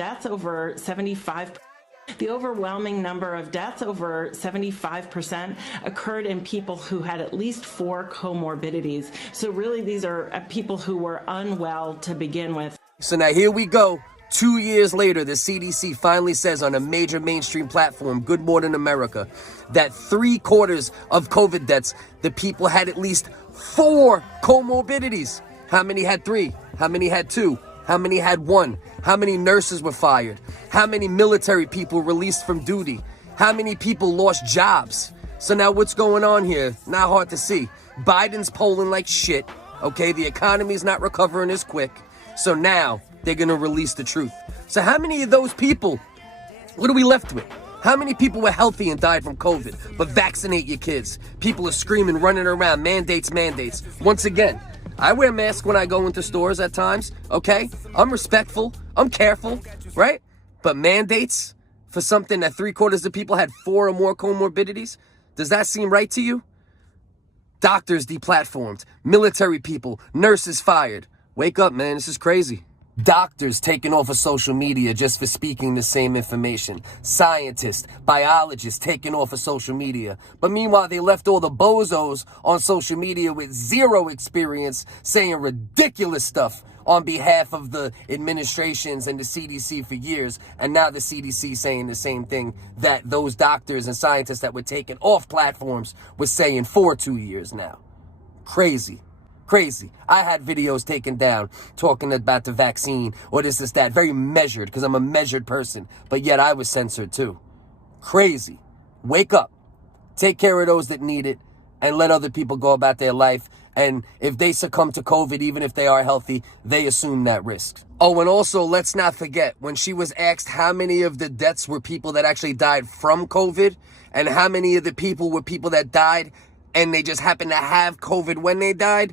deaths, over 75%. The overwhelming number of deaths, over 75%, occurred in people who had at least 4 comorbidities. So really, these are people who were unwell to begin with. So now here we go. 2 years later, the CDC finally says on a major mainstream platform, Good Morning America, that 3/4 of COVID deaths, the people had at least 4 comorbidities. How many had 3? How many had 2? How many had 1? How many nurses were fired? How many military people released from duty? How many people lost jobs? So now what's going on here? Not hard to see. Biden's polling like shit. Okay, the economy's not recovering as quick. So now they're going to release the truth. So how many of those people, what are we left with? How many people were healthy and died from COVID? But vaccinate your kids. People are screaming, running around, mandates, mandates. Once again, I wear masks when I go into stores at times, okay? I'm respectful, I'm careful, right? But mandates for something that 3/4 of people had 4 or more comorbidities? Does that seem right to you? Doctors deplatformed, military people, nurses fired. Wake up, man, this is crazy. Doctors taken off of social media just for speaking the same information. Scientists, biologists taken off of social media. But meanwhile, they left all the bozos on social media with 0 experience saying ridiculous stuff on behalf of the administrations and the CDC for years. And now the CDC saying the same thing that those doctors and scientists that were taken off platforms were saying for 2 years now. Crazy. Crazy. I had videos taken down talking about the vaccine or this, that. Very measured because I'm a measured person. But yet I was censored too. Crazy. Wake up. Take care of those that need it and let other people go about their life. And if they succumb to COVID, even if they are healthy, they assume that risk. Oh, and also let's not forget when she was asked how many of the deaths were people that actually died from COVID and how many of the people were people that died and they just happened to have COVID when they died.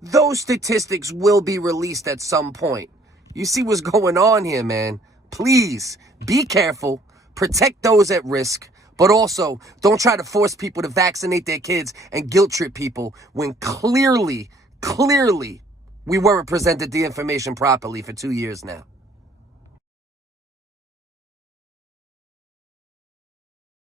Those statistics will be released at some point. You see what's going on here, man. Please be careful, protect those at risk, but also don't try to force people to vaccinate their kids and guilt trip people when clearly, we weren't presented the information properly for 2 years now.